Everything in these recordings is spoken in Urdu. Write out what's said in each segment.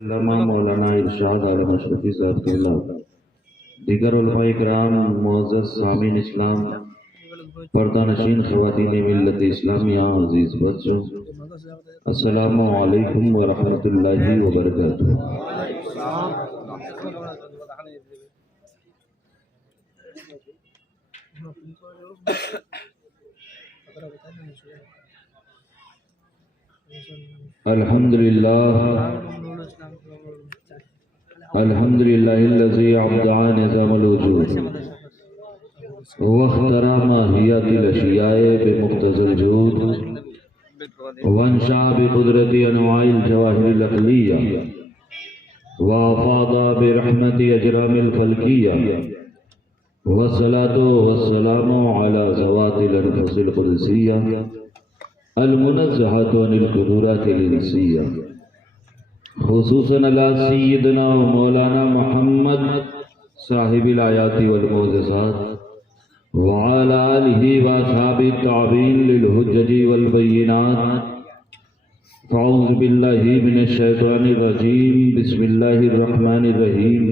علامہ مولانا ارشاد عالم اشرفی صاحب قبلہ، دیگر علماء اکرام، معزز سامعین اسلام، پردہ نشین خواتین ملت اسلامیہ، عزیز بچوں، السلام علیکم ورحمۃ اللہ وبرکاتہ۔ الحمدللہ الذی ابدع نظام الوجود واخترع ماہیت الاشیاء بمقتضى الجود وانشأ بقدرت انواع الجواہر العقلیہ وافاض برحمت اجرام الفلکیہ والصلاة والسلام علی ذوات الانفس القدسیہ المنزہۃ عن القدورات الانسیہ، خصوصاً علی سیدنا و مولانا محمد صاحب الآیات والمعجزات وعلی آلہ واصحابہ التابعین للحجج والبینات۔ فاعوذ باللہ من الشیطان الرجیم، بسم اللہ الرحمن الرحیم۔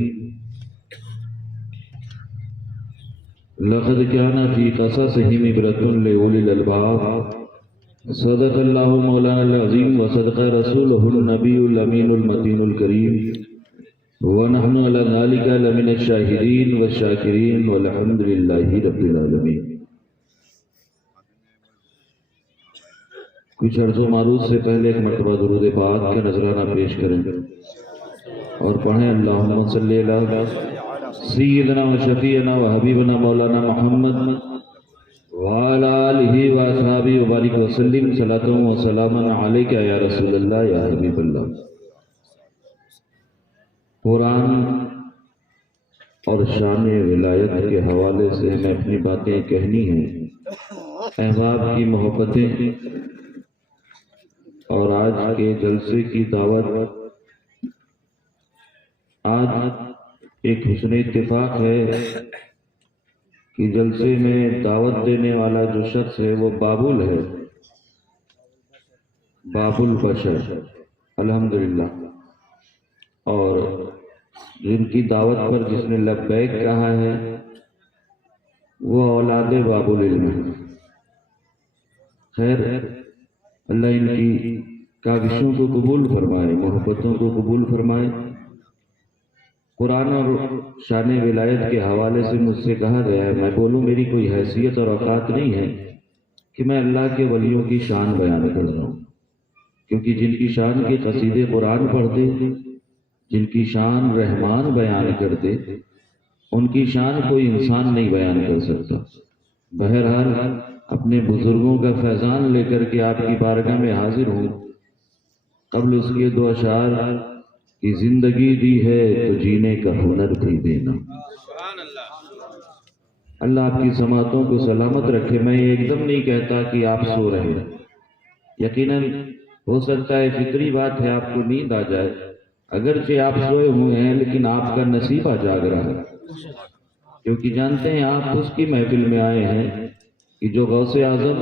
لقد كان في قصصهم عبرة لأولي الألباب، صدق اللہ مولانا العظیم وصدق رسولہ النبی الامین المتین الکریم، ونحن علی ذلک لمن الشاہدین والشاکرین والحمد للہ رب العالمین۔ کچھ عرض و معروض سے پہلے ایک مرتبہ درود پاک کا نذرانہ پیش کریں اور پڑھیں اللہم صلی علی سیدنا و شفیعنا و حبیبنا مولانا محمد وعلی آلہ واصحابہ وبارک وسلم، صلاۃ و سلام علیک یا رسول اللہ یا حبیب اللہ۔ قرآن اور شان ولایت کے حوالے سے ہمیں اپنی باتیں کہنی ہیں، احباب کی محبتیں، اور آج کے جلسے کی دعوت، آج ایک حسن اتفاق ہے کہ جلسے میں دعوت دینے والا جو شخص ہے وہ بابل ہے، باب البشر، الحمدللہ، اور جن کی دعوت پر جس نے لبیک کہا ہے وہ اولاد باب العلم ہے۔ خیر، اللہ ان کی کاوشوں کو قبول فرمائے، محبتوں کو قبول فرمائے۔ قرآن اور شان ولایت کے حوالے سے مجھ سے کہا گیا ہے میں بولوں، میری کوئی حیثیت اور اوقات نہیں ہے کہ میں اللہ کے ولیوں کی شان بیان کر رہا ہوں، کیونکہ جن کی شان کے قصیدے قرآن پڑھتے، جن کی شان رحمان بیان کرتے، ان کی شان کوئی انسان نہیں بیان کر سکتا۔ بہرحال اپنے بزرگوں کا فیضان لے کر کے آپ کی بارگاہ میں حاضر ہوں۔ قبل اس کے دو اشعار کہ زندگی دی ہے تو جینے کا ہنر بھی دینا۔ اللہ آپ کی سماعتوں کو سلامت رکھے۔ میں یہ ایک دم نہیں کہتا کہ آپ سو رہے ہیں، یقیناً ہو سکتا ہے فطری بات ہے آپ کو نیند آ جائے، اگرچہ آپ سوئے ہوئے ہیں لیکن آپ کا نصیبہ جاگ رہا ہے، کیونکہ جانتے ہیں آپ اس کی محفل میں آئے ہیں کہ جو غوث اعظم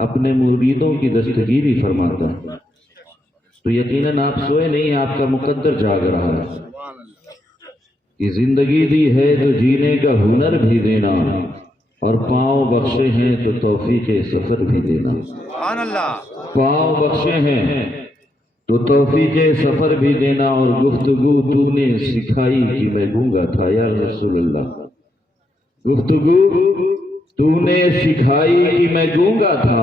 اپنے مریدوں کی دستگیری فرماتا ہے، تو یقیناً آپ سوئے نہیں، آپ کا مقدر جاگ رہا ہے کہ زندگی دی ہے تو جینے کا ہنر بھی دینا، اور پاؤں بخشے ہیں تو توفیق سفر بھی دینا۔ پاؤں بخشے ہیں تو توفیق سفر بھی دینا، اور گفتگو تو نے سکھائی کہ میں گونگا تھا یا رسول اللہ، گفتگو تو نے سکھائی کہ میں گونگا تھا،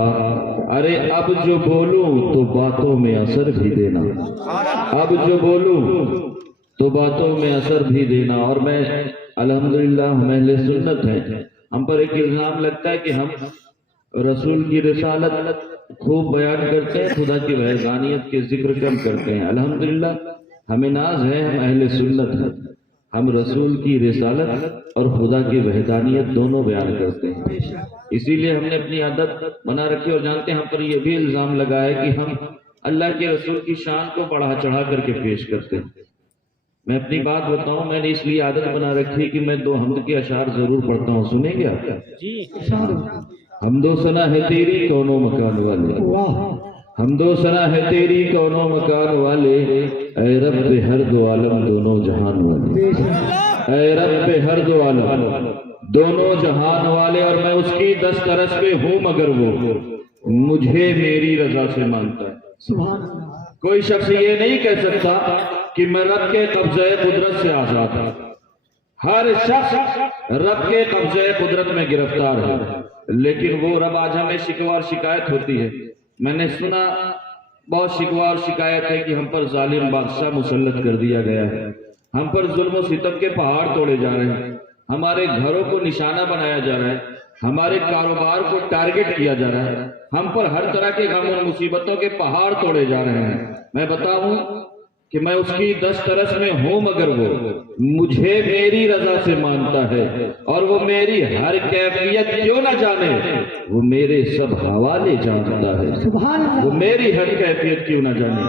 ارے اب جو بولوں تو باتوں میں اثر بھی دینا، اب جو بولوں تو باتوں میں اثر بھی دینا۔ اور میں الحمدللہ ہم اہل سنت ہیں، ہم پر ایک الزام لگتا ہے کہ ہم رسول کی رسالت خوب بیان کرتے ہیں، خدا کی وحدانیت کے ذکر کم کرتے ہیں۔ الحمدللہ ہمیں ناز ہے، ہم اہل سنت ہیں، ہم رسول کی رسالت اور خدا کی وحدانیت دونوں بیان کرتے ہیں۔ اسی لیے ہم نے اپنی عادت بنا رکھی، اور جانتے ہیں ہم پر یہ بھی الزام لگا ہے کہ ہم اللہ کے رسول کی شان کو بڑھا چڑھا کر کے پیش کرتے ہیں۔ میں اپنی بات بتاؤں، میں نے اس لیے عادت بنا رکھی کہ میں 2 حمد کے اشعار ضرور پڑھتا ہوں، سنیں گے آپ؟ حمد و ثنا ہے تیری کونوں مکان والے، حمد و ثنا ہے تیری کونوں مکان والے، اے رب ہر دو عالم دونوں جہان والے، اے رب ہر دو عالم دونوں جہان والے، اور میں اس کی دسترس پہ ہوں مگر وہ مجھے میری رضا سے مانتا ہے۔ سبحان اللہ۔ کوئی شخص یہ نہیں کہہ سکتا کہ میں رب کے قبضہ قدرت سے آزاد ہوں۔ ہر شخص رب کے قبضہ قدرت میں گرفتار ہے، لیکن وہ رب آج ہمیں شکوہ اور شکایت ہوتی ہے۔ میں نے سنا بہت شکوہ اور شکایت ہے کہ ہم پر ظالم بادشاہ مسلط کر دیا گیا ہے، ہم پر ظلم و ستم کے پہاڑ توڑے جا رہے ہیں، ہمارے گھروں کو نشانہ بنایا جا رہا ہے، ہمارے کاروبار کو ٹارگٹ کیا جا رہا ہے، ہم پر ہر طرح کے غم اور مصیبتوں کے پہاڑ توڑے جا رہے ہیں۔ میں بتاؤں کہ میں اس کی دسترس میں ہوں مگر وہ مجھے میری رضا سے مانتا ہے، اور وہ میری ہر کیفیت کیوں نہ جانے وہ میرے سب حوالے جانتا ہے۔ سبحان اللہ۔ وہ میری ہر کیفیت کیوں نہ جانے۔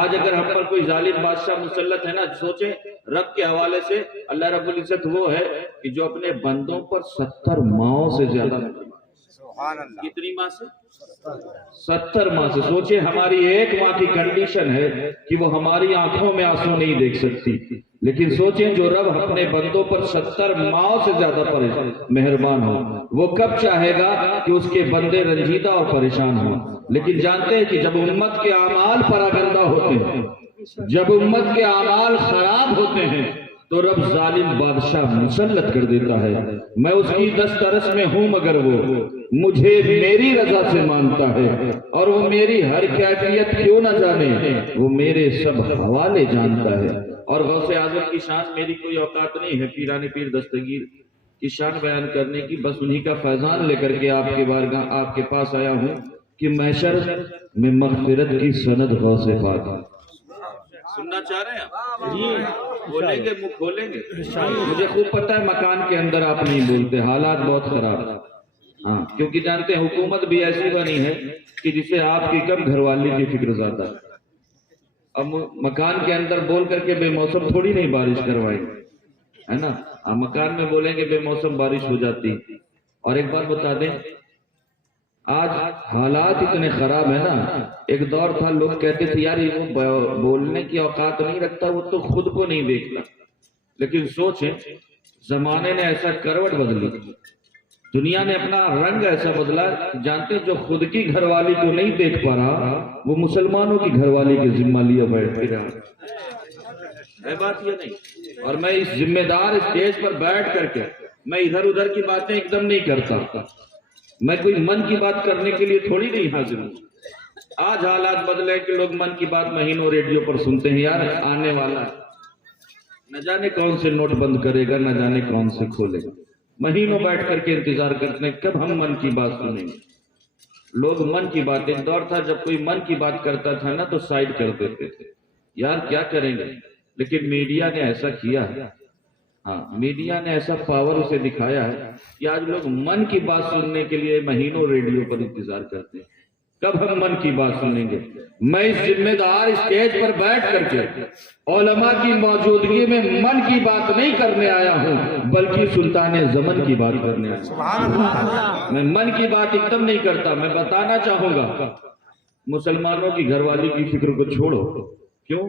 آج اگر ہم پر کوئی ظالم بادشاہ مسلط ہے نا، سوچیں رب کے حوالے سے اللہ رب العزت وہ ہے کہ جو اپنے بندوں پر 70 ماہوں سے زیادہ، کتنی ماہ سے؟ 70 ماہ سے۔ سوچیں ہماری ایک ماہ کی کنڈیشن ہے کہ وہ ہماری آنکھوں میں آنسو نہیں دیکھ سکتی، لیکن سوچیں جو رب اپنے بندوں پر 70 ماہ سے زیادہ مہربان ہو، وہ کب چاہے گا کہ اس کے بندے رنجیدہ اور پریشان ہوں۔ لیکن جانتے ہیں کہ جب امت کے اعمال پراگندہ ہوتے ہیں، جب امت کے اعمال خراب ہوتے ہیں تو رب ظالم بادشاہ مسلط کر دیتا ہے۔ میں اس کی دسترس میں ہوں مگر وہ مجھے میری رضا سے مانتا ہے، اور وہ میری ہر کیفیت کیوں نہ جانے وہ میرے سب حوالے جانتا ہے۔ اور غوث اعظم کی شان میری کوئی اوقات نہیں ہے پیران پیر دستگیر کی شان بیان کرنے کی، بس انہی کا فیضان لے کر کے آپ کے بارگاہ آپ کے پاس آیا ہوں کہ محشر میں مغفرت کی سند غوث پاک۔ سننا چاہ رہے ہیں آپ؟ بولیں گے، منہ کھولیں گے؟ مجھے خوب پتہ ہے مکان کے اندر آپ نہیں بولتے، حالات بہت خراب ہیں، ہاں، کیونکہ جانتے ہیں حکومت بھی ایسی بنی ہے کہ جسے آپ کی کم گھر والی کی فکر زیادہ ہے۔ اب مکان کے اندر بول کر کے بے موسم تھوڑی نہیں بارش کروائیں ہے نا، مکان میں بولیں گے بے موسم بارش ہو جاتی۔ اور ایک بات بتا دیں، آج حالات اتنے خراب ہیں نا، ایک دور تھا لوگ کہتے تھے یار یہ وہ بولنے کی اوقات نہیں رکھتا، وہ تو خود کو نہیں دیکھتا۔ لیکن سوچیں زمانے نے ایسا کروٹ بدلی، دنیا نے اپنا رنگ ایسا بدلا، جانتے جو خود کی گھر والی کو نہیں دیکھ پا رہا وہ مسلمانوں کی گھر والی کے ذمہ لیا بیٹھ رہا ہے۔ بات یہ نہیں، اور میں اس ذمہ دار اسٹیج پر بیٹھ کر کے میں ادھر ادھر کی باتیں ایک دم نہیں کرتا، میں کوئی من کی بات کرنے کے لیے تھوڑی نہیں حاضر ہوں۔ آج حالات بدلے کہ لوگ من کی بات مہینوں ریڈیو پر سنتے ہیں، یار آنے والا نہ جانے کون سے نوٹ بند کرے گا، نہ جانے کون سے کھولے گا، مہینوں بیٹھ کر کے انتظار کرتے ہیں کب ہم من کی بات سنیں گے۔ لوگ من کی بات، ایک دور تھا جب کوئی من کی بات کرتا تھا نا تو سائڈ کر دیتے تھے، یار کیا کریں گے، لیکن میڈیا نے ایسا کیا ہے، ہاں میڈیا نے ایسا پاور اسے دکھایا ہے کہ آج لوگ من کی بات سننے کے لیے مہینوں ریڈیو پر انتظار کرتے ہیں کب ہم من کی بات سنیں گے۔ میں اس ذمہ دار اسٹیج پر بیٹھ کر کے علماء کی موجودگی میں من کی بات نہیں کرنے آیا ہوں بلکہ سلطان زمن کی بات کرنے آیا ہوں۔ میں من کی بات ایک دم نہیں کرتا، میں بتانا چاہوں گا مسلمانوں کی گھر والی کی فکر کو چھوڑو۔ کیوں؟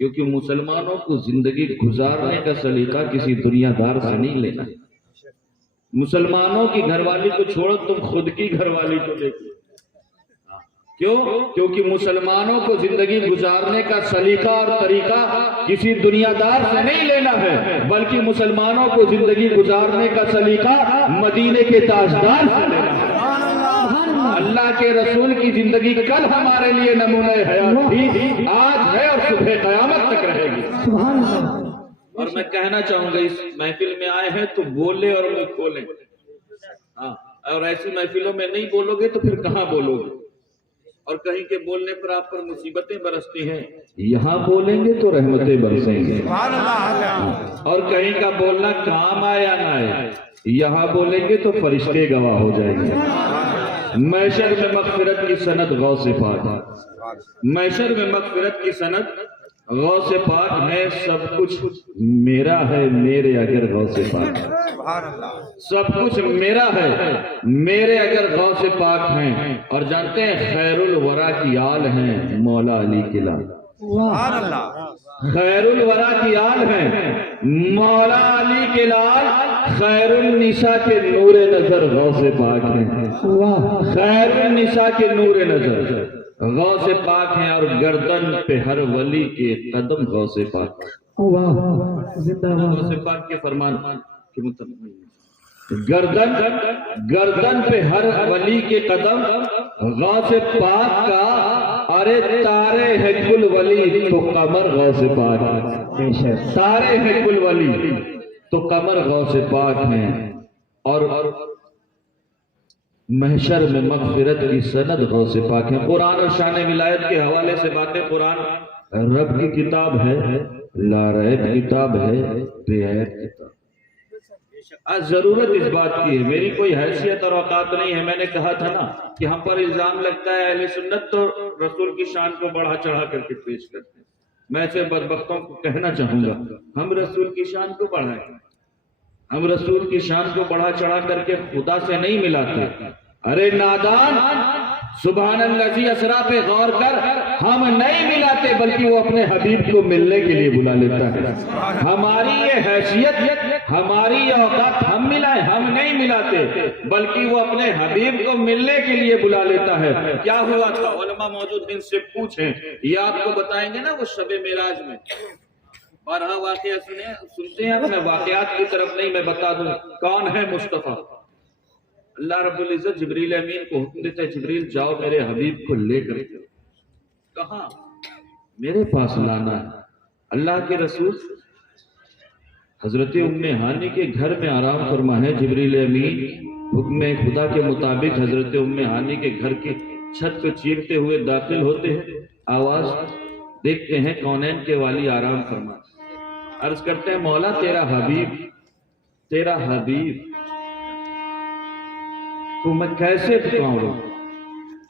کیونکہ مسلمانوں کو زندگی گزارنے کا سلیقہ کسی دنیا دار سے نہیں لینا۔ مسلمانوں کی گھر والی کو چھوڑو، تم خود کی گھر والی کو دیکھو۔ کیوں؟ کیونکہ مسلمانوں کو زندگی گزارنے کا سلیقہ اور طریقہ کسی دنیا دار سے نہیں لینا ہے بلکہ مسلمانوں کو زندگی گزارنے کا سلیقہ مدینے کے تاجدار سے لینا ہے۔ اللہ کے رسول کی زندگی کل ہمارے لیے نمونہ حیات تھی، آج ہے اور صبح قیامت تک رہے گی۔ اور میں کہنا چاہوں گا اس محفل میں آئے ہیں تو بولے اور منہ کھولیں، ہاں، اور ایسی محفلوں میں نہیں بولو گے تو پھر کہاں بولو گے؟ اور کہیں کے بولنے پر آپ پر مصیبتیں برستی ہیں، یہاں بولیں گے تو رحمتیں برسیں گے، اور کہیں کا بولنا کام آئے یا نہ آئے، یہاں بولیں گے تو فرشتے گواہ ہو جائیں گے۔ محشر میں مغفرت کی سند غوث پاک، محشر میں مغفرت کی سند غوث پاک ہے سب کچھ میرا ہے میرے اگر غوث پاک ہے، سب کچھ میرا ہے میرے اگر غوث پاک ہیں۔ اور جانتے ہیں خیر الورا کی آل ہیں مولا علی کے لال، خیر الورا کی آل ہیں مولا علی کے لال، خیر النساء کے نور نظر غوث پاک ہیں، خیر النساء کے نور نظر غوث پاک ہیں، اور گردن پہ ہر ولی کے قدم غوث پاک، غوث پاک کے فرمان کے مطابق گردن پہ ہر ولی کے قدم غوث پاک کا، ارے تارے ہے کل ولی تو قمر غوث پاک، تارے ہے کل ولی تو قمر غوث پاک ہیں، اور محشر میں مغفرت کی سند غوث پاک ہیں۔ قرآن اور شان ولایت کے حوالے سے باتیں، قرآن رب کی کتاب ہے، لا ریب کتاب ہے، بے عیب کتاب۔ آج ضرورت اس بات کی ہے، میری کوئی حیثیت اور اوقات نہیں ہے۔ میں نے کہا تھا نا کہ ہم پر الزام لگتا ہے اہل سنت تو رسول کی شان کو بڑھا چڑھا کر کے پیش کرتے ہیں۔ میں ایسے بدبختوں کو کہنا چاہوں گا ہم رسول کی شان کو بڑھائیں، ہم رسول کی شان کو بڑھا چڑھا کر کے خدا سے نہیں ملاتے۔ ارے نادان، سبحان الذی اسریٰ پہ غور کر، ہم نہیں ملاتے بلکہ وہ اپنے حبیب کو ملنے کے لیے بلا لیتا ہے۔ ہماری یہ حیثیت، ہماری یہ اوقات ہم ملائیں، ہم نہیں ملاتے بلکہ وہ اپنے حبیب کو ملنے کے لیے بلا لیتا ہے۔ کیا ہوا تھا؟ علماء موجود ان سے پوچھیں، یہ آپ کو بتائیں گے نا وہ شب معراج میں بارہا واقعہ سنتے ہیں آپ، میں واقعات کی طرف نہیں، میں بتا دوں کون ہے مصطفیٰ۔ اللہ رب العزت جبریل امین کو حکم دیتا ہے، جبریل جاؤ میرے حبیب کو لے کر کہاں؟ میرے پاس لانا ہے۔ اللہ کے رسول حضرت ام ہانی کے گھر میں آرام فرما ہے، جبریل امین حکم خدا کے مطابق حضرت ام ہانی کے گھر کی چھت کو چیرتے ہوئے داخل ہوتے ہیں، آواز دیکھتے ہیں کونین کے والی آرام فرما، عرض کرتے ہیں مولا تیرا حبیب تو میں کیسے پکاروں؟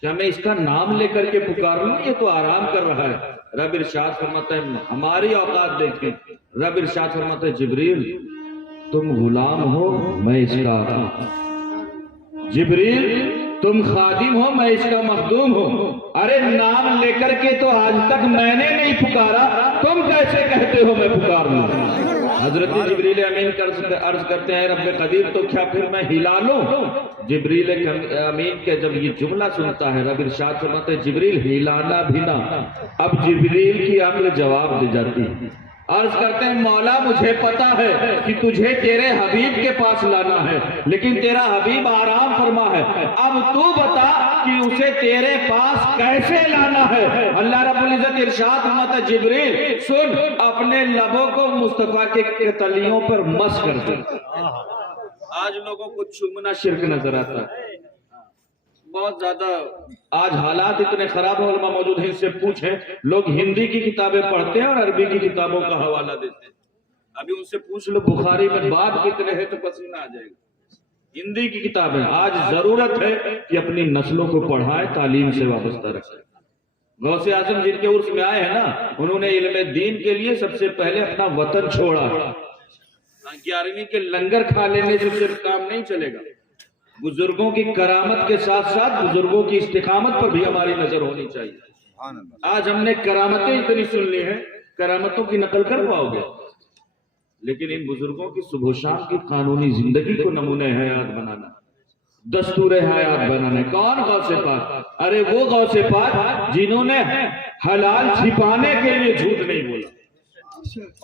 کیا میں اس کا نام لے کر کے پکار لوں؟ یہ تو آرام کر رہا ہے۔ رب ارشاد فرماتا ہے ہماری اوقات دیکھیں، رب ارشاد فرماتا ہے جبریل تم غلام ہو میں اس کا آقا، جبریل تم خادم ہو میں اس کا مخدوم ہوں۔ ارے نام لے کر کے تو آج تک میں نے نہیں پکارا، تم کیسے کہتے ہو میں پکار لوں؟ حضرت جبریل امین عرض کرتے ہیں رب قدیر تو کیا پھر میں ہلا لوں؟ جبریل امین کے جب یہ جملہ سنتا ہے رب ارشاد فرماتے ہیں جبریل ہلانا بھی نہ۔ اب جبریل کی عقل جواب دے جاتی ہے، عرض کرتے ہیں مولا مجھے پتا ہے کہ تجھے تیرے حبیب کے پاس لانا ہے، لیکن تیرا حبیب آرام فرما ہے، اب تو بتا کہ اسے تیرے پاس کیسے لانا ہے؟ اللہ رب العزت ارشاد فرماتا ہے جبریل سن، اپنے لبوں کو مصطفیٰ کے تلیوں پر مس کر دے۔ آج لوگوں کو چومنا شرک نظر آتا ہے، بہت زیادہ آج حالات اتنے خراب ہیں، علماء موجود ہیں ان سے پوچھیں، لوگ ہندی کی کتابیں پڑھتے ہیں اور عربی کی کتابوں کا حوالہ دیتے ہیں۔ ابھی ان سے پوچھ لو بخاری میں باب کتنے ہیں تو پسینہ آ جائے گا۔ ہندی کی کتابیں آج ضرورت ہے کہ اپنی نسلوں کو پڑھائیں، تعلیم سے وابستہ رکھیں۔ غوث اعظم جن کے عرس میں آئے ہیں نا، انہوں نے علم دین کے لیے سب سے پہلے اپنا وطن چھوڑا۔ 11ویں کے لنگر کھا لینے سے صرف کام نہیں چلے گا، بزرگوں کی کرامت کے ساتھ ساتھ بزرگوں کی استقامت پر بھی ہماری نظر ہونی چاہیے۔ آج ہم نے کرامتیں اتنی سن لی ہیں، کرامتوں کی نقل کر پاؤ گے، لیکن ان بزرگوں کی صبح و شام کی قانونی زندگی کو نمونہ حیات بنانا، دستور حیات بنانا۔ کون غوث پاک؟ ارے وہ غوث پاک جنہوں نے حلال چھپانے کے لیے جھوٹ نہیں بولا۔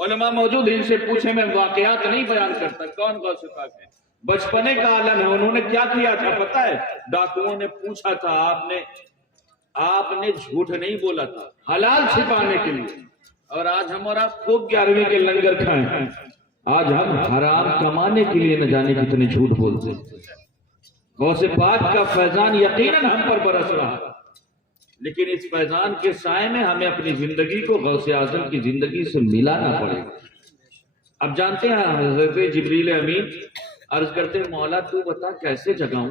علماء موجود ان سے پوچھیں، میں واقعات نہیں بیان کرتا، کون غوث پاک ہے؟ بچپنے کا عالم ہے، انہوں نے کیا کیا تھا پتہ ہے؟ ڈاکوؤں نے پوچھا تھا، آپ نے جھوٹ نہیں بولا تھا حلال چھپانے کے لیے، اور آج ہم اور آپ خوب 11ویں کے لنگر کھائیں، آج ہم حرام کمانے کے لیے نہ جانے کتنے جھوٹ بولتے ہیں۔ غوث پاک کا فیضان یقیناً ہم پر برس رہا، لیکن اس فیضان کے سائے میں ہمیں اپنی زندگی کو غوث اعظم کی زندگی سے ملانا پڑے گا۔ اب جانتے ہیں حضرت جبریل امین عرض کرتے ہیں مولا تو بتا کیسے جگاؤں؟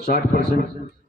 60%।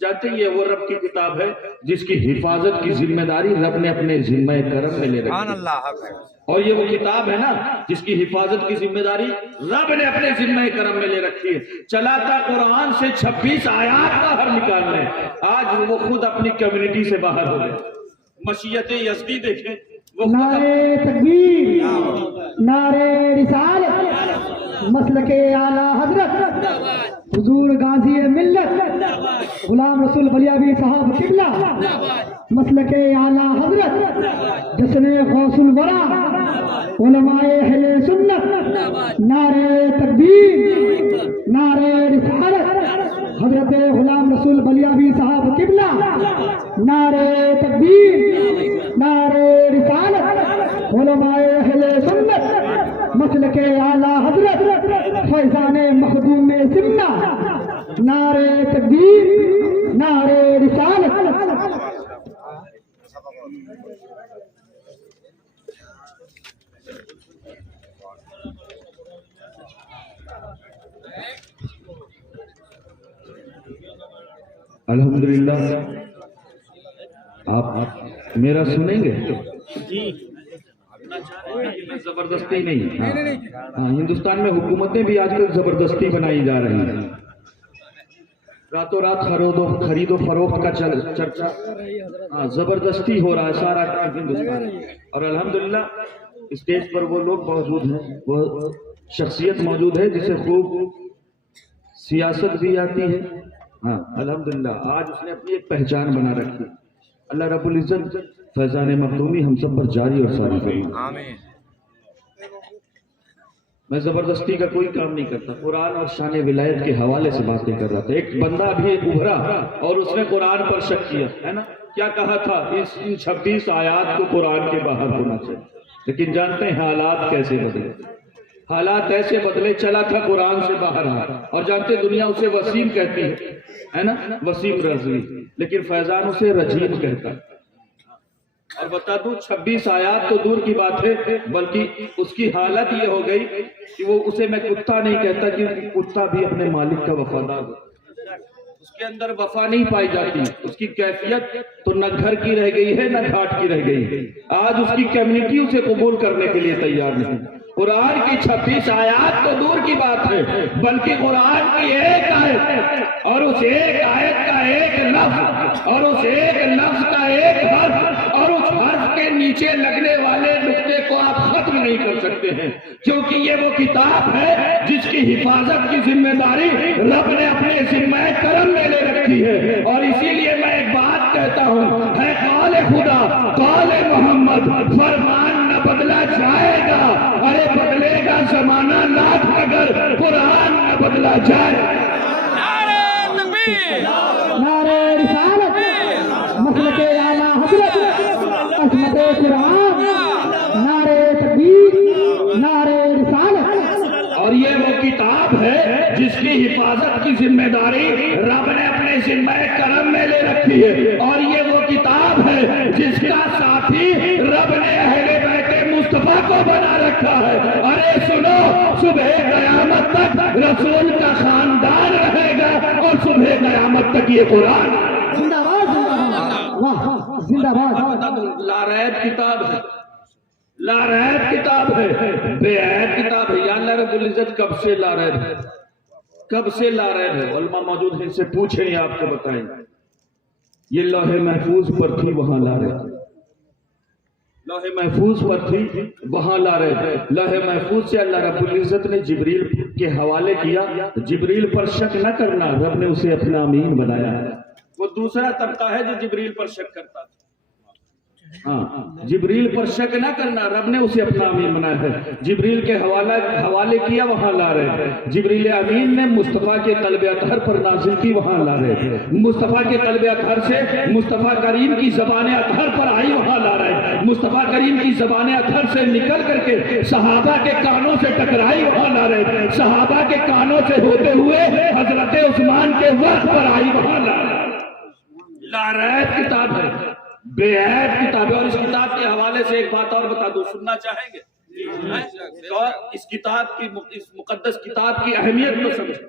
جانتے ہیں یہ وہ رب کی کتاب ہے جس کی حفاظت کی ذمہ داری رب نے اپنے ذمہ کرم میں لے رکھی ہے، اور یہ وہ کتاب ہے نا جس کی حفاظت کی ذمہ داری رب نے اپنے ذمہ کرم میں لے رکھی ہے۔ چلا تھا قرآن سے 26 آیات باہر نکالنے، آج وہ خود اپنی کمیونٹی سے باہر ہو گئے۔ مشیت یزدی دیکھیں، وہ نعرے تکبیر، نعرے رسالت، مسلک اعلیٰ حضرت حضور غازی ملت غلام رسول بلیابی صاحب قبلہ، مسلک اعلیٰ حضرت جشن غوث الورا، علماء اہل سنت، نعرے تکبیر، نعرے رسالت، حضرت غلام رسول بلیابی صاحب قبلہ، نعرے تکبیر، نعرے رسالت، علماء اہل سنت، مسلک اعلیٰ حضرت فیضان مخدوم سمنا، نعرے تکبیر، نعرے رسالت۔ الحمدللہ آپ میرا سنیں گے؟ میں زبردستی نہیں، ہاں ہندوستان میں حکومتیں بھی آج کل زبردستی بنائی جا رہی ہیں، راتوں رات خرید و فروخت کا چرچا، ہاں زبردستی ہو رہا ہے سارا ہندوستان، اور الحمدللہ اسٹیج پر وہ لوگ موجود ہیں، وہ شخصیت موجود ہے جسے خوب سیاست بھی آتی ہے، ہاں الحمدللہ آج اس نے اپنی ایک پہچان بنا رکھی۔ اللہ رب العزت فیضان مخدومی ہم سب پر جاری اور ساری فرمائے، آمین۔ میں زبردستی کا کوئی کام نہیں کرتا، قرآن اور شان ولایت کے حوالے سے باتیں کر رہا تھا۔ ایک بندہ بھی ابھرا اور اس نے قرآن پر شک کیا ہے نا، کیا کہا تھا ان 26 آیات کو قرآن کے باہر ہونا چاہیے، لیکن جانتے ہیں حالات کیسے بدلے، حالات ایسے بدلے، چلا تھا قرآن سے باہر آیا، اور جانتے دنیا اسے وسیم کہتی ہے نا، وسیم رضوی، لیکن فیضان اسے رجیم کہتا ہے۔ اور بتا دوں 26 آیات تو دور کی بات ہے، بلکہ اس کی حالت یہ ہو گئی کہ وہ اسے میں کتا نہیں کہتا، کیونکہ کتا بھی اپنے مالک کا وفادار ہو، اس کے اندر وفا نہیں پائی جاتی، اس کی کیفیت تو نہ گھر کی رہ گئی ہے نہ گھاٹ کی رہ گئی ہے۔ آج اس کی کمیونٹی اسے قبول کرنے کے لیے تیار نہیں۔ قرآن کی 26 آیات تو دور کی بات ہے، بلکہ قرآن کی ایک آیت، اور اس ایک آیت کا ایک لفظ، اور اس ایک لفظ کا ایک حرف، اور اس حرف کے نیچے لگنے والے نقطے کو آپ ختم نہیں کر سکتے ہیں، کیونکہ یہ وہ کتاب ہے جس کی حفاظت کی ذمہ داری رب نے اپنے ذمہ کرم میں لے رکھی ہے۔ اور اسی لیے میں ایک بات کہتا ہوں، ہے قول خدا، قول محمد، فرمان نہ بدلا جائے گا، ارے بدلے گا زمانہ لاکھ مگر قرآن نہ بدلا جائے۔ نعرہ تکبیر، نعرے رسالت، مسلک اعلیٰ حضرت، عظمت قرآن، نعرے تکبیر، نعرے رسالت۔ اور یہ وہ کتاب ہے جس کی حفاظت کی ذمہ داری رب نے اپنے ذمہ کرم میں لے رکھی ہے، اور یہ وہ کتاب ہے جس کا ساتھی رب نے اہل بیت مصطفیٰ کو بنا رکھا ہے۔ ارے سنو، صبح قیامت تک رسول کا خاندان رہے گا، اور صبح قیامت تک یہ قرآن زندہ باد، واہ زندہ باد۔ لاریب کتاب ہے، لاریب کتاب ہے، بے عیب کتاب ہے۔ یا اللہ رب العزت کب سے لاریب ہے، کب سے لاریب ہے؟ علماء موجود ہیں، ان سے پوچھیں، آپ کو بتائیں۔ یہ لوح محفوظ پر تھی، وہاں لاریب، لوح محفوظ پر تھی، وہاں لاریب۔ لوح محفوظ سے اللہ رب العزت نے جبریل کے حوالے کیا، جبریل پر شک نہ کرنا، رب نے اسے اپنا امین بنایا ہے۔ وہ دوسرا طبقہ ہے جو جبریل پر شک کرتا ہے، ہاں جبریل پر شک نہ کرنا، رب نے اسے اپنا امین بنایا ہے۔ جبریل کے حوالے کیا، وہاں لا رہے ہیں۔ جبریل امین نے مصطفیٰ کے قلب اطہر پر نازل کی، وہاں لا رہے ہیں۔ مصطفیٰ کے قلب اطہر سے مصطفیٰ کریم کی زبان اطہر پر آئی، وہاں لا رہے ہیں۔ مصطفیٰ کریم کی زبان اطہر سے نکل کر کے صحابہ کے کانوں سے ٹکرائی، وہاں لا رہے ہیں۔ صحابہ کے کانوں سے ہوتے ہوئے حضرت عثمان کے وقت پر آئی، وہاں لا رہے ہیں۔ لاریب کتاب ہے، بے عیب کتاب ہے۔ اور اس کتاب کے حوالے سے ایک بات اور بتا دوں، سننا چاہیں گے؟ اور اس کتاب کی، اس مقدس کتاب کی اہمیت کو سمجھیں۔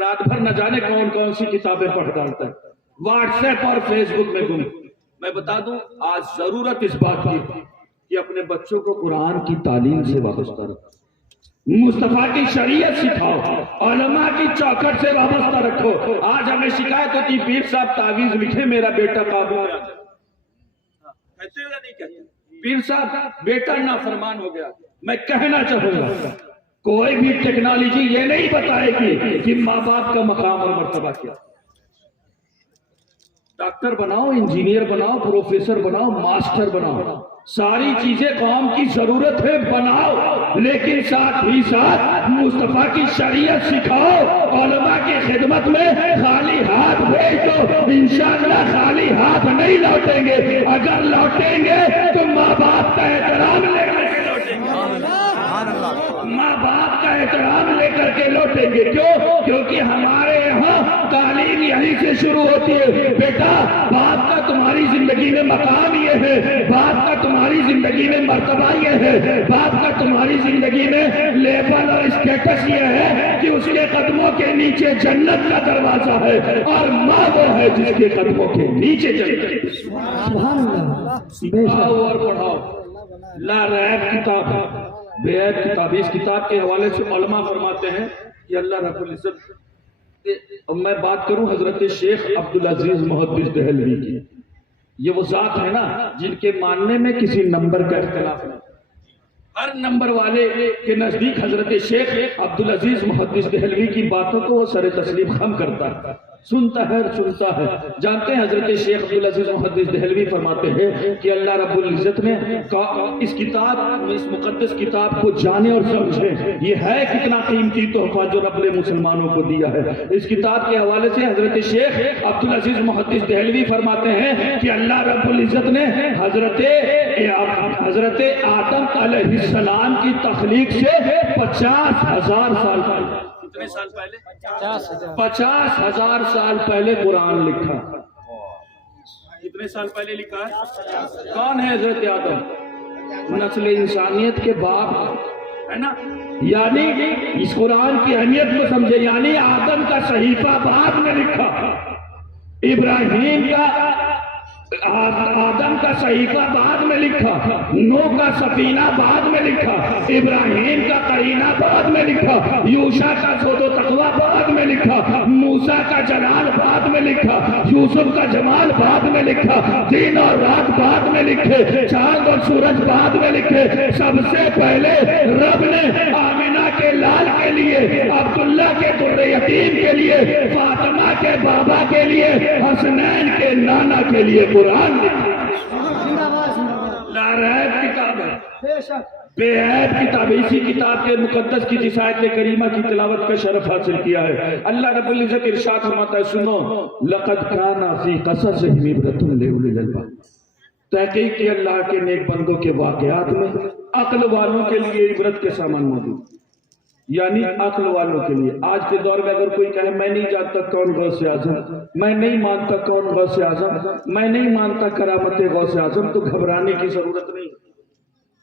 رات بھر نہ جانے کون کون سی کتابیں پڑھ ڈالتا ہے, واٹس ایپ اور فیس بک میں گم. میں بتا دوں آج ضرورت اس بات کی کہ اپنے بچوں کو قرآن کی تعلیم سے وابستہ رکھو, مصطفیٰ کی شریعت سکھاؤ, علماء کی چوکھٹ سے وابستہ رکھو. آج ہمیں شکایت ہوتی پیر صاحب تعویذ لکھے میرا بیٹا قابل آ جائے, کہتے ہو یا نہیں کہتے؟ پیر صاحب بیٹا نافرمان ہو گیا. میں کہنا چاہوں گا کوئی بھی ٹیکنالوجی یہ نہیں بتائے گی کہ ماں باپ کا مقام اور مرتبہ کیا. ڈاکٹر بناؤ, انجینئر بناؤ, پروفیسر بناؤ, ماسٹر بناؤ, ساری چیزیں قوم کی ضرورت ہے بناؤ, لیکن ساتھ ہی ساتھ مصطفیٰ کی شریعت سکھاؤ. علماء کی خدمت میں خالی ہاتھ بھیج دو, انشاءاللہ خالی ہاتھ نہیں لوٹیں گے. اگر لوٹیں گے تو ماں باپ کا احترام لے کر کے لوٹیں گے, ماں باپ کا احترام لے کر کے لوٹیں گے. کیوں؟ کیونکہ ہمارے یہاں تعلیم یہیں سے شروع ہوتی ہے. بیٹا باپ کا تمہاری زندگی میں مقام یہ ہے, باپ کا تمہاری زندگی میں مرتبہ یہ ہے, باپ کا تمہاری زندگی میں لیبل اور اسٹیٹس یہ ہے کہ اس کے قدموں کے نیچے جنت کا دروازہ ہے, اور ماں وہ ہے جس کے قدموں کے نیچے جنت. سبحان اللہ. سکھاؤ اور پڑھاؤ. لا ریب کتاب, بے عیب کتاب. اس کتاب کے حوالے سے علماء فرماتے ہیں کہ اللہ رب العزت, میں بات کروں حضرت شیخ عبدالعزیز محدث دہلوی کی, یہ وہ ذات ہے نا جن کے ماننے میں کسی نمبر کا اختلاف نہیں. ہر نمبر والے کے نزدیک حضرت شیخ عبدالعزیز محدث دہلوی کی باتوں کو وہ سر تسلیم خم کرتا ہے, سنتا ہے اور سنتا ہے. جانتے ہیں حضرت شیخ عبدالعزیز محدث دہلوی فرماتے ہیں کہ اللہ رب العزت نے اس کتاب, اس مقدس کتاب کو جانے اور سمجھے. یہ ہے کتنا قیمتی تحفہ جو رب نے مسلمانوں کو دیا ہے. اس کتاب کے حوالے سے حضرت شیخ عبدالعزیز محدث دہلوی فرماتے ہیں کہ اللہ رب العزت نے حضرت آدم علیہ السلام کی تخلیق سے 50,000 سال پہلے, کتنے سال پہلے؟ 50,000 سال پہلے قرآن لکھا. کتنے سال پہلے لکھا ہے؟ کون ہے حضرت آدم؟ نسل انسانیت کے باپ ہے نا. یعنی اس قرآن کی اہمیت کو سمجھے, یعنی آدم کا صحیفہ بعد میں لکھا, ابراہیم کا آدم کا صحیفہ بعد میں لکھا, نوح کا سفینہ بعد میں لکھا, ابراہیم کا قرینہ بعد میں لکھا, یوشع کا زہد و تقویٰ بعد میں لکھا, موسیٰ کا جلال بعد میں لکھا, یوسف کا جمال بعد میں لکھا, دن اور رات بعد میں لکھے, چاند اور سورج بعد میں لکھے. سب سے پہلے رب نے آمنہ کے لال کے لیے, عبداللہ کے در یتیم کے لیے, فاطمہ کے بابا کے لیے, حسنین کے نانا کے لیے قرآن لکھا. لا ریب کتاب ہے, بے عیب کتاب. اسی کتاب کے مقدس کی جس آیت کریمہ کی تلاوت کا شرف حاصل کیا ہے. اللہ رب العزت ارشاد فرماتا ہے, سنو لقد کان فی قصصہم عبرۃ لأولی الالباب. تحقیق کی اللہ کے نیک بندوں کے واقعات میں عقل والوں کے لیے عبرت کے سامان موجود, یعنی عقل والوں کے لیے. آج کے دور میں اگر کوئی کہے میں نہیں جانتا کون غوث اعظم, میں نہیں مانتا کون غوث اعظم, میں نہیں مانتا کرامت غوث اعظم, تو گھبرانے کی ضرورت نہیں.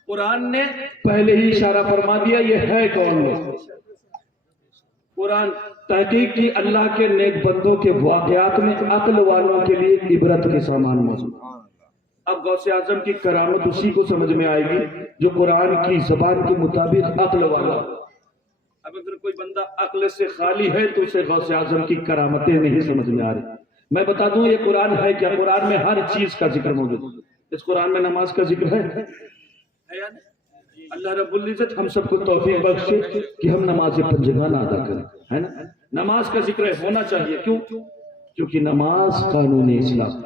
قرآن نے پہلے ہی اشارہ فرما دیا یہ ہے کون لوگ. قرآن تحقیق کی اللہ کے نیک بندوں کے واقعات میں عقل والوں کے لیے عبرت کے سامان موجود. اب غوث اعظم کی کرامت اسی کو سمجھ میں آئے گی جو قرآن کی زبان کے مطابق عقل والا. اب اگر کوئی بندہ عقل سے خالی ہے تو اسے غوث اعظم کی کرامتیں نہیں سمجھ میں آ رہی. میں بتا دوں یہ قرآن ہے کیا؟ قرآن میں ہر چیز کا ذکر موجود ہے. اس قرآن میں نماز کا ذکر ہے. اللہ رب العزت ہم سب کو توفیق بخشے کہ ہم نماز پنجگانہ ادا کریں, ہے نا. نماز کا ذکر ہونا چاہیے. کیوں؟ کیونکہ نماز قانون اسلام,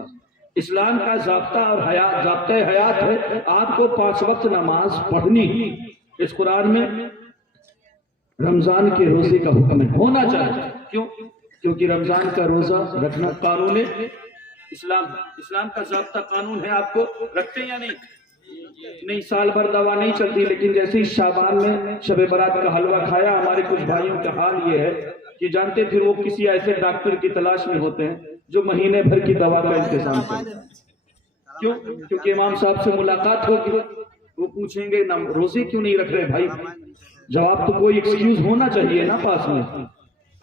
اسلام کا ضابطہ اور ضابطۂ حیات ہے. آپ کو 5 وقت نماز پڑھنی. اس قرآن میں رمضان کے روزے کا حکم ہونا چاہیے. کیوں؟ کیونکہ رمضان کا روزہ رکھنا قانون اسلام, اسلام کا ضابطہ قانون ہے. آپ کو رکھتے یا نہیں؟ نہیں, سال بھر دوا نہیں چلتی, لیکن جیسے ہی شعبان میں شب برات کا حلوہ کھایا, ہمارے کچھ بھائیوں کا حال یہ ہے کہ جانتے پھر وہ کسی ایسے ڈاکٹر کی تلاش میں ہوتے ہیں جو مہینے بھر کی دوا کا انتظام کرتے ہیں. کیوں؟ کیونکہ امام صاحب سے ملاقات ہوگی, وہ پوچھیں گے روزے کیوں نہیں رکھ رہے بھائی. جواب تو کوئی ایکسکیوز ہونا چاہیے نا پاس میں.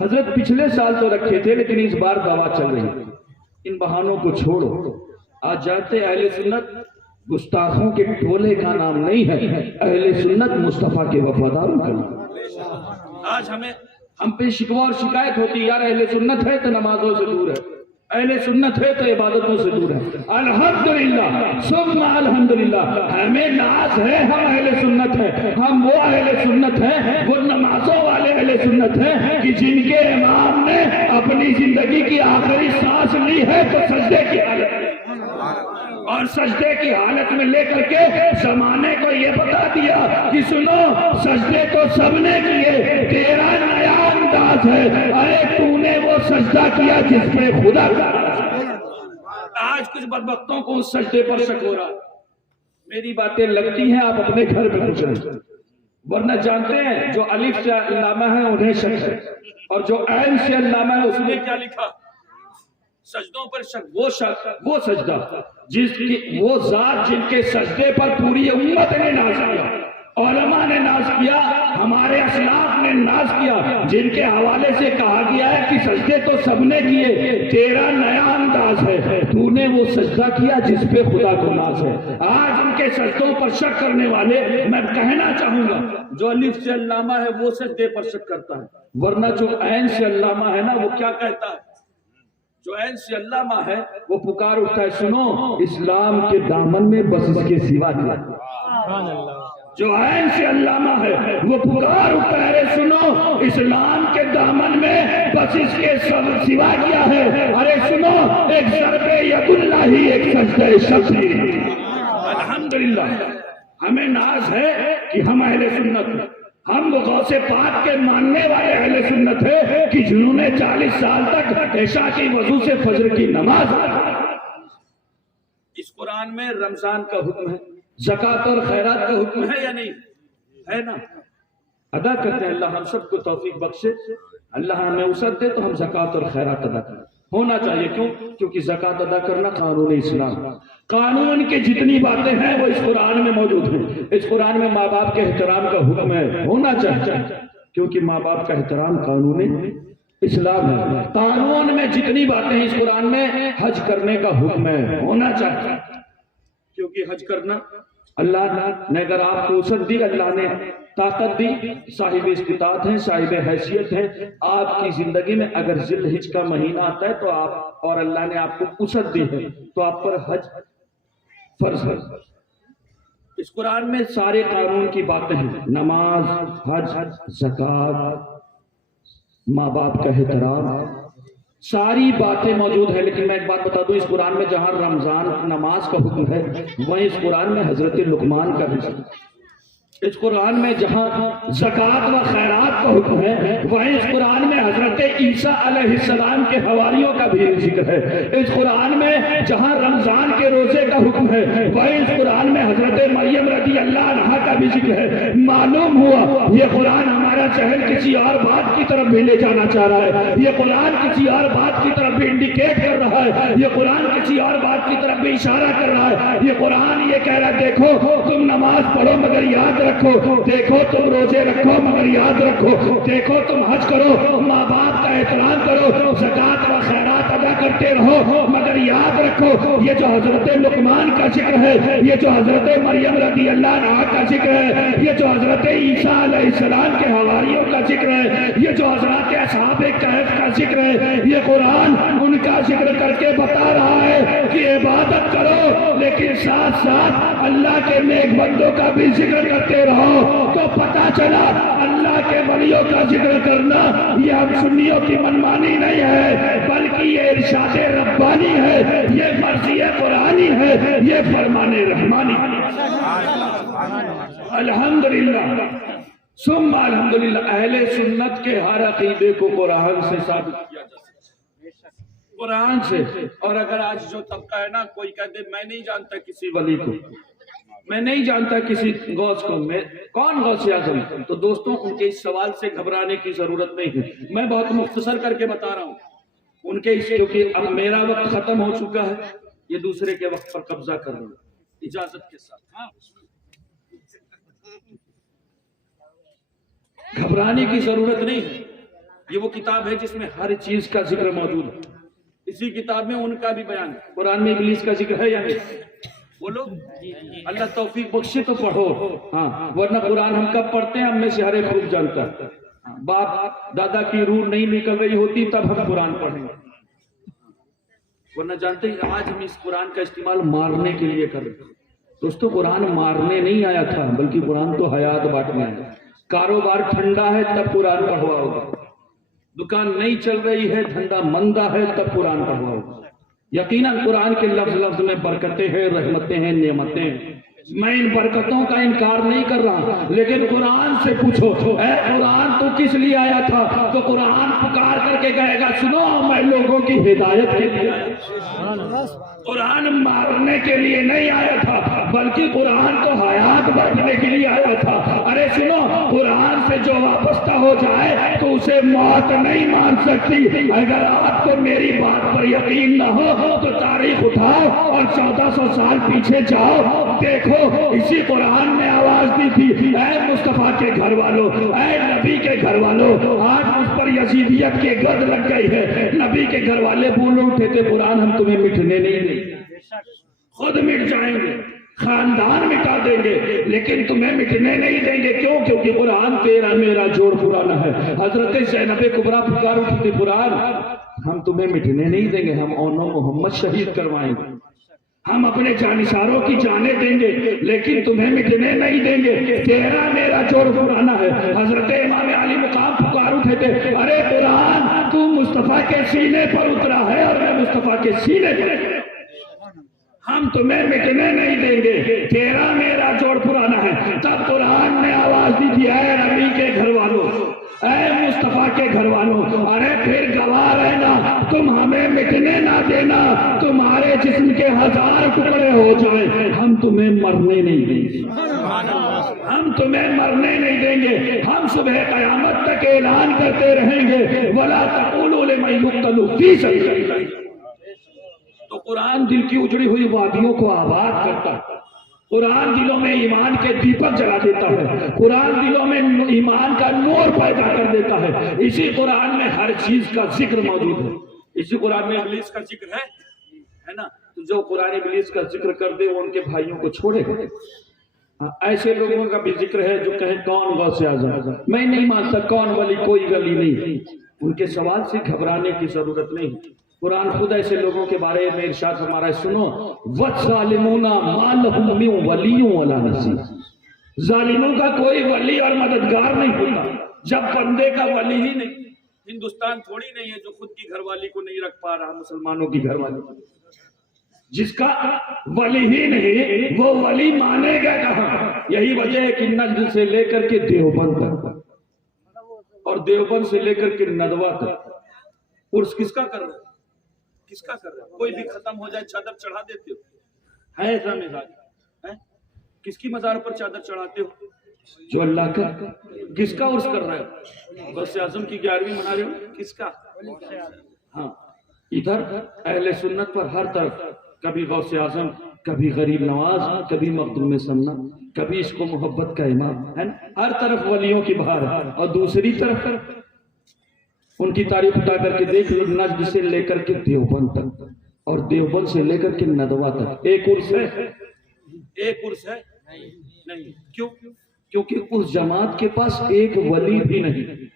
حضرت پچھلے سال تو رکھے تھے لیکن اس بار دعویٰ چل رہی ہے، ان بہانوں کو چھوڑو. آج جانتے اہل سنت گستاخوں کے ٹولے کا نام نہیں ہے، اہل سنت مصطفیٰ کے وفاداروں کا نام. آج ہم پہ شکوہ اور شکایت ہوتی ہے، یار اہل سنت ہے تو نمازوں سے دور ہے، اہل سنت ہے تو عبادتوں سے دور ہے. الحمدللہ ثم الحمدللہ، ہمیں ناز ہے، ہم اہل سنت ہیں، ہم وہ اہل سنت ہیں، وہ نمازوں والے اہل سنت ہیں کہ جن کے امام نے اپنی زندگی کی آخری سانس لی ہے تو سجدے کی حالت میں، اور سجدے کی حالت میں لے کر کے زمانے کو یہ بتا دیا کہ سنو سجدے تو سب نے کیے، تیرا نیا انداز ہے، ارے تو نے وہ سجدہ کیا جس پہ خدا کا. آج کچھ بدبختوں کو اس سجدے پر شک ہو رہا. میری باتیں لگتی ہیں آپ اپنے گھر میں پوچھیں، ورنہ جانتے ہیں جو الف سے علامہ ہے انہیں شک ہے، اور جو عین سے علامہ ہے اس نے کیا لکھا؟ سجدوں پر شک. وہ سجدہ جس کی وہ ذات جن کے سجدے پر پوری امت نے ناز کیا، علماء نے ناز کیا، ہمارے اسلاف نے ناز کیا، جن کے حوالے سے کہا گیا ہے کہ سجدے تو سب نے کیے، تیرا نیا انداز ہے، تو نے وہ سجدہ کیا جس پہ خدا کو ناز ہے. آج ان کے سجدوں پر شک کرنے والے، میں کہنا چاہوں گا جو الف سے علامہ ہے وہ سجدے پر شک کرتا ہے، ورنہ جو عین سے علامہ ہے نا وہ کیا کہتا ہے؟ جو عین سے علامہ ہے وہ پکار اٹھتا ہے، سنو اسلام کے دامن میں بس اس کے سوا کیا. جو عین سے علامہ ہے وہ پکار اٹھتا ہے، سنو اسلام کے دامن میں بس اس کے سوا کیا ہے. ارے سنو ایک ضرب ید اللہ ہی ایک سجدہ شبری. الحمدللہ ہمیں ناز ہے کہ ہم اہل سنت ہیں، ہم وہ غوث پاک کے ماننے والے اہل سنت ہیں کہ جنہوں نے 40 سال تک عشاء کی وضو سے فجر کی نماز. اس قرآن میں رمضان کا حکم ہے، زکوٰۃ اور خیرات کا حکم ہے یا نہیں ہے؟ نا ادا کرتے ہیں. اللہ ہم سب کو توفیق بخشے، اللہ ہمیں وسعت دے تو ہم زکوٰۃ اور خیرات ادا کریں. ہونا چاہیے، کیونکہ زکوٰۃ ادا کرنا قانون اسلام. قانون کی جتنی باتیں ہیں وہ اس قرآن میں موجود ہیں. اس قرآن میں ماں باپ کے احترام کا حکم ہے، ہونا چاہیے، کیونکہ ماں باپ کا احترام قانون اسلام ہے. قانون میں جتنی باتیں ہیں اس قرآن میں حج کرنے کا حکم ہے، ہونا چاہیے، کیونکہ حج کرنا اللہ نے اگر آپ کو وسعت دی، اللہ نے طاقت دی، صاحب استطاعت ہیں، صاحب حیثیت ہیں، آپ کی زندگی میں اگر ذی الحج کا مہینہ آتا ہے تو آپ اور اللہ نے آپ کو وسعت دی ہے تو آپ پر حج فرض ہے. اس قرآن میں سارے قانون کی باتیں ہیں، نماز، حج، زکوٰۃ، ماں باپ کا احترام، ساری باتیں موجود ہیں. لیکن میں ایک بات بتا دوں، اس قرآن میں جہاں رمضان نماز کا حکم ہے وہیں اس قرآن میں حضرت لقمان کا بھی ذکر. اس قرآن میں جہاں زکوٰۃ و خیرات کا حکم ہے وہیں اس قرآن میں حضرت عیسیٰ علیہ السلام کے حواریوں کا بھی ذکر ہے. اس قرآن میں جہاں رمضان کے روزے کا حکم ہے وہیں اس قرآن میں حضرت مریم رضی اللہ عنہا کا بھی ذکر ہے. معلوم ہوا یہ قرآن ہمارا ذہن کسی اور بات کی طرف بھی لے جانا چاہ رہا ہے، یہ قرآن کسی اور بات کی طرف بھی انڈیکیٹ کر رہا ہے، یہ قرآن کسی اور بات کی طرف بھی اشارہ کر رہا ہے. یہ قرآن یہ کہہ رہا ہے دیکھو تم نماز پڑھو مگر یاد رکھو، دیکھو تم روزے رکھو مگر یاد رکھو، دیکھو تم حج کرو، ماں باپ کا احترام کرو، زکوٰۃ و خیرات ادا کرتے رہو مگر یاد رکھو. یہ جو حضرت لقمان کا ذکر ہے، یہ جو حضرت مریم رضی اللہ عنہا کا ذکر ہے، یہ جو حضرت عیسیٰ علیہ السلام کے حواریوں کا ذکر ہے، یہ جو حضرات اصحاب کہف کا ذکر ہے، یہ قرآن ان کا ذکر کر کے بتا رہا ہے کہ عبادت کرو لیکن ساتھ ساتھ اللہ کے نیک بندوں کا بھی ذکر کرتے رہو. تو پتا چلا اللہ کے ولیوں کا ذکر کرنا یہ ہم سنیوں کی منمانی نہیں ہے، بلکہ یہ ارشاد ربانی ہے، یہ مرضی قرآنی ہے، یہ فرمان رحمانی. الحمدللہ ثم الحمدللہ اہل سنت کے ہر عقیدے کو قرآن سے ثابت کیا جا سکتا، قرآن سے. اور اگر آج جو طبقہ ہے نا کوئی کہتے میں نہیں جانتا کسی ولی کو، میں نہیں جانتا کسی غوث کو، میں کون غوث اعظم، تو دوستوں ان کے اس سوال سے گھبرانے کی ضرورت نہیں ہے. میں بہت مختصر کر کے بتا رہا ہوں ان کے اس، کیونکہ اب میرا وقت ختم ہو چکا ہے، یہ دوسرے کے وقت پر قبضہ کر رہا ہوں، اجازت کے ساتھ. گھبرانے کی ضرورت نہیں ہے. یہ وہ کتاب ہے جس میں ہر چیز کا ذکر موجود ہے. اسی کتاب میں ان کا بھی بیان ہے. قرآن میں ابلیس کا ذکر ہے یا نہیں؟ بولو اللہ توفیق بخشے تو پڑھو. ہاں ورنہ قرآن ہم کب پڑھتے ہیں ہم میں سے ہر ایک خوب جانتا ہے. باپ دادا کی روح نہیں نکل رہی ہوتی تب ہم قرآن پڑھیں گے، ورنہ جانتے ہیں آج ہم اس قرآن کا استعمال مارنے کے لیے کریں. دوستو قرآن مارنے نہیں آیا تھا بلکہ قرآن تو حیات بانٹنے آیا. کاروبار ٹھنڈا ہے تب قرآن پڑھواؤ گے، دکان نہیں چل رہی ہے دھندا مندہ ہے تب قرآن پڑھواؤ گے. یقیناً قرآن کے لفظ لفظ میں برکتیں ہیں، رحمتیں ہیں، نعمتیں ہیں. میں ان برکتوں کا انکار نہیں کر رہا، لیکن قرآن سے پوچھو اے قرآن تو کس لیے آیا تھا؟ تو قرآن پکار کر کے کہے گا سنو میں لوگوں کی ہدایت کے لیے آیا. قرآن مارنے کے لیے نہیں آیا تھا بلکہ قرآن تو حیات بانٹنے کے لیے آیا تھا. ارے سنو قرآن سے جو وابستہ ہو جائے تو اسے موت نہیں مان سکتی. اگر آپ کو میری بات پر یقین نہ ہو تو تاریخ اٹھاؤ اور 1400 سال پیچھے جاؤ، دیکھو اسی قرآن نے آواز دی تھی اے مصطفیٰ کے گھر والوں، اے نبی کے گھر والوں. آج اس پر یزیدیت کے گرد لگ گئی ہے. نبی کے گھر والے بول اٹھے تھے قرآن ہم تمہیں مٹنے نہیں دیں گے، خود مٹ جائیں گے، خاندان مٹا دیں گے لیکن تمہیں مٹنے نہیں دیں گے. کیوں؟ کیونکہ قرآن تیرا میرا جوڑ پرانا ہے. حضرت زینب کبریٰ پکار اٹھی تھی قرآن ہم تمہیں مٹنے نہیں دیں گے، ہم اونو محمد شہید کروائیں گے، ہم اپنے جانثاروں کی جانیں دیں گے لیکن تمہیں مٹنے نہیں دیں گے، تیرا میرا جوڑ پرانا ہے. حضرت امام علی مقام پکار اٹھے تھے ارے قرآن تو مصطفیٰ کے سینے پر اترا ہے اور میں مصطفیٰ کے سینے پر، ہم تمہیں مٹنے نہیں دیں گے، تیرا میرا جوڑ پرانا ہے. تب قرآن نے آواز دی تھی اے نبی کے گھر والوں، اے مصطفیٰ کے گھر والوں، ارے پھر گواہ رہنا، تم ہمیں مٹنے نہ دینا، تمہارے جسم کے 1000 ٹکڑے ہو جائیں ہم تمہیں مرنے نہیں دیں گے، ہم تمہیں مرنے نہیں دیں گے. ہم صبح قیامت تک اعلان کرتے رہیں گے وَلَا تَقُولُوا لِمَن يُقْتَلُ فِي سَبِيلِ اللَّهِ. تو قرآن دل کی اجڑی ہوئی وادیوں کو آباد کرتا ہے. قرآن دلوں میں ایمان کے دیپک جلا دیتا ہے. قرآن دلوں میں ایمان کا نور پیدا کر دیتا ہے. اسی قرآن میں ہر چیز کا ذکر موجود ہے. اسی قرآن میں ابلیس کا ذکر ہے نا. تو جو قرآن ابلیس کا ذکر کر دے وہ ان کے بھائیوں کو چھوڑے. ایسے لوگوں کا بھی ذکر ہے جو کہیں کون غوث اعظم، میں نہیں مانتا کون ولی کوئی ولی نہیں. ان کے سوال سے گھبرانے کی ضرورت نہیں. قرآن خود ایسے لوگوں کے بارے میں ارشاد فرما رہا ہے سنو وَالظَّالِمُونَ مَا لَهُم مِّن وَلِيٍّ وَلَا نَصِيرٍ. ظالموں کا کوئی ولی اور مددگار نہیں ہوتا جب بندے کا ولی ہی نہیں. ہندوستان تھوڑی نہیں ہے جو خود کی گھر والی کو نہیں رکھ پا رہا، مسلمانوں کی گھر والی جس کا ولی ہی نہیں وہ ولی مانے گا کہاں. یہی وجہ ہے کہ نجد سے لے کر کے دیوبند تک اور دیوبند سے لے کر کے ندوہ تک عرس کس کا کر رہا ہے؟ کس کا کر رہا ہے؟ کوئی بھی ختم ہو جائے چادر چڑھا دیتے ہو، ہے ایسا مزاج؟ کس کی مزار پر چادر چڑھاتے ہو؟ جو اللہ کا. کس کا عرس کر رہا ہے؟ غوث اعظم کی 11ویں منا رہے ہو؟ کس کا؟ ہاں ادھر اہل سنت پر ہر طرف کبھی غوث اعظم، کبھی غریب نواز، کبھی مخدوم سنہ، کبھی عشق و محبت کا امام ہے نا. ہر طرف ولیوں کی بہار ہے. اور دوسری طرف ان کی تعریف اٹھا کر کے دیکھ لو نجد سے لے کر کے دیوبند تک اور دیوبند سے لے کر کے ندوہ تک ایک عرس ہے. ایک عرس ہے نہیں. کیوں؟ کیونکہ اس جماعت کے پاس ایک ولی بھی نہیں،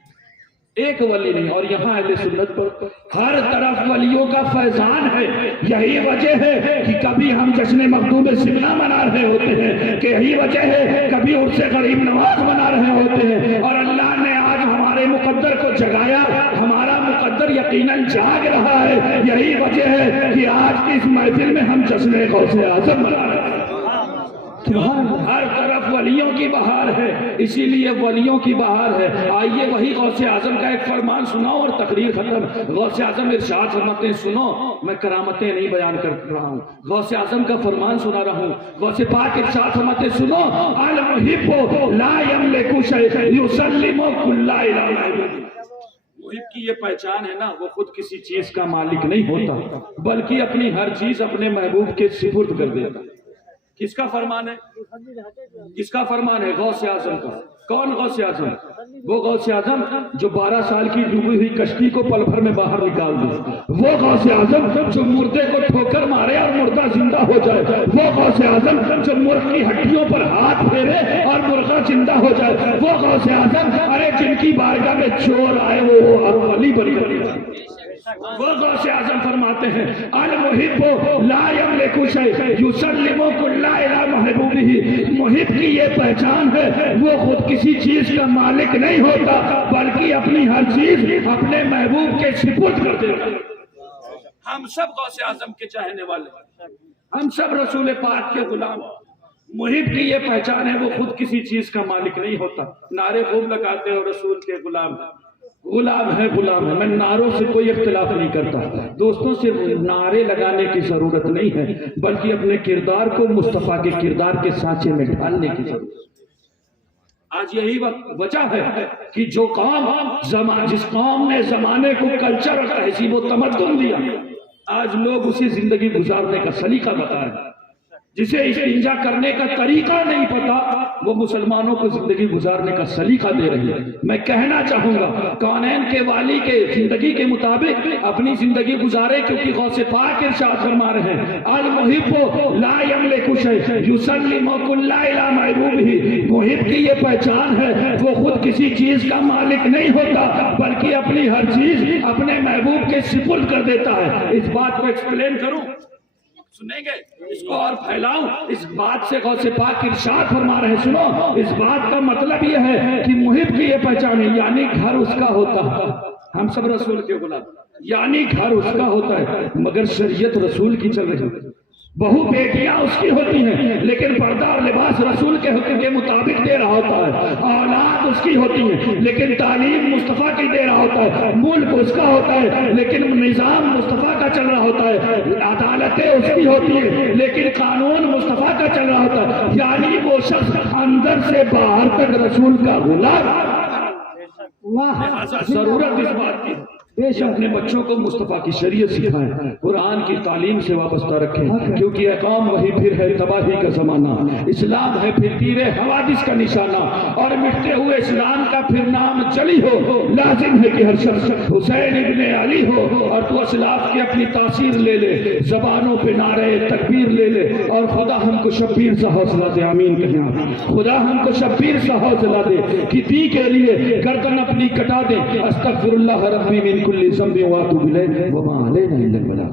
ایک ولی نہیں. اور یہاں اہل سنت پر ہر طرف ولیوں کا فیضان ہے. یہی وجہ ہے کہ کبھی ہم جشن مخدوم سمنہ منا رہے ہوتے ہیں، کہ یہی وجہ ہے کبھی عرس غریب نواز منا رہے ہوتے ہیں. اور اللہ نے آج ہمارے مقدر کو جگایا، ہمارا مقدر یقیناً جاگ رہا ہے. یہی وجہ ہے کہ آج کی اس محفل میں ہم جشن غوث اعظم منا رہے ہیں. ہر طرف ولیوں کی بہار ہے، اسی لیے ولیوں کی بہار ہے. آئیے وہی غوث اعظم کا ایک فرمان سناؤ اور تقریر ختم. غوث اعظم ارشاد فرماتے ہیں سنو، میں کرامتیں نہیں بیان کر رہا ہوں، غوث اعظم کا فرمان سنا رہا ہوں. غوث پاک ارشاد فرماتے ہیں سنو المحب لا یملک شیئا یسلم کل الی. محب کی یہ پہچان ہے نا، وہ خود کسی چیز کا مالک نہیں ہوتا بلکہ اپنی ہر چیز اپنے محبوب کے سپرد کر دیتا. کس کا فرمان ہے؟ کس کا فرمان ہے؟ غوث اعظم کا۔ کون غوث اعظم؟ وہ غوث اعظم جو 12 سال کی ڈوبی ہوئی کشتی کو پل بھر میں باہر نکال دے، وہ غوث اعظم جو مردے کو ٹھوکر مارے اور مردہ زندہ ہو جائے، وہ غوث اعظم جو مرغ کی ہڈیوں پر ہاتھ پھیرے اور مرغہ زندہ ہو جائے، وہ غوث اعظم ارے جن کی بارگاہ میں چور آئے وہ ولی بری بری۔ وہ غوث اعظم فرماتے ہیں المحب لا یملک شیء یسلم کل الی محبوبہ، محب کی یہ پہچان ہے وہ خود کسی چیز کا مالک نہیں ہوتا بلکہ اپنی ہر چیز اپنے محبوب کے سپرد کر دیتا۔ ہم سب غوث اعظم کے چاہنے والے، ہم سب رسول پاک کے غلام۔ محب کی یہ پہچان ہے وہ خود کسی چیز کا مالک نہیں ہوتا۔ نعرے خوب لگاتے ہو رسول کے غلام، غلام ہے غلام ہے۔ میں نعروں سے کوئی اختلاف نہیں کرتا دوستوں، صرف نعرے لگانے کی ضرورت نہیں ہے بلکہ اپنے کردار کو مصطفیٰ کے کردار کے سانچے میں ڈھالنے کی ضرورت ہے۔ آج یہی وجہ ہے کہ جو قوم جس قوم نے زمانے کو کلچر اور تہذیب و تمدن دیا، آج لوگ اسے زندگی گزارنے کا سلیقہ بتائیں۔ جسے استنجا کرنے کا طریقہ نہیں پتا وہ مسلمانوں کو زندگی گزارنے کا سلیقہ دے رہی ہے۔ میں کہنا چاہوں گا کونین کے والی کے زندگی کے مطابق اپنی زندگی گزارے، کیونکہ غوث پاک ارشاد فرما رہے ہیں المحب لا یملک شیء یسلم کل الی محبوبہ، محب کی یہ پہچان ہے وہ خود کسی چیز کا مالک نہیں ہوتا بلکہ اپنی ہر چیز اپنے محبوب کے سپرد کر دیتا ہے۔ اس بات کو ایکسپلین کروں، سنیں گے اس کو اور پھیلاؤں؟ اس بات سے غوث پاک ارشاد فرما رہے ہیں، سنو اس بات کا مطلب یہ ہے کہ محب کی یہ پہچان ہے یعنی گھر اس کا ہوتا ہے۔ ہم سب رسول کے غلام، یعنی گھر اس کا ہوتا ہے مگر شریعت رسول کی چل رہی ہے۔ بہو بیٹیاں اس کی ہوتی ہیں لیکن پردہ اور لباس رسول کے حکم کے مطابق دے رہا ہوتا ہے۔ اولاد اس کی ہوتی ہے لیکن تعلیم مصطفیٰ کی دے رہا ہوتا ہے۔ ملک اس کا ہوتا ہے لیکن نظام مصطفیٰ کا چل رہا ہوتا ہے۔ عدالتیں اس کی ہوتی ہیں لیکن قانون مصطفیٰ کا چل رہا ہوتا ہے۔ یعنی وہ شخص اندر سے باہر تک رسول کا غلام۔ ضرورت اس بات کی اپنے بچوں کو مصطفیٰ کی شریعت سکھائیں، قرآن کی تعلیم سے وابستہ رکھیں، کیونکہ اقام وہی پھر ہے تباہی کا زمانہ، اسلام ہے پھر تیر حوادث کا نشانہ، اور مٹتے ہوئے اسلام کا پھر نام جلی ہو۔ لازم ہے کہ ہر شخص حسین ابن علی ہو اور تو اسلاف کی اپنی تاثیر لے لے، زبانوں پہ نعرے تکبیر لے لے، اور خدا ہم کو شبیر سا حوصلہ دے، آمین کہیں، خدا ہم کو شبیر سا حوصلہ دے کہ دی کے لیے گردن اپنی کٹا دے۔ استغفر اللہ ربی من کل ذنب واتوب الیہ وما علینا الا البلاغ۔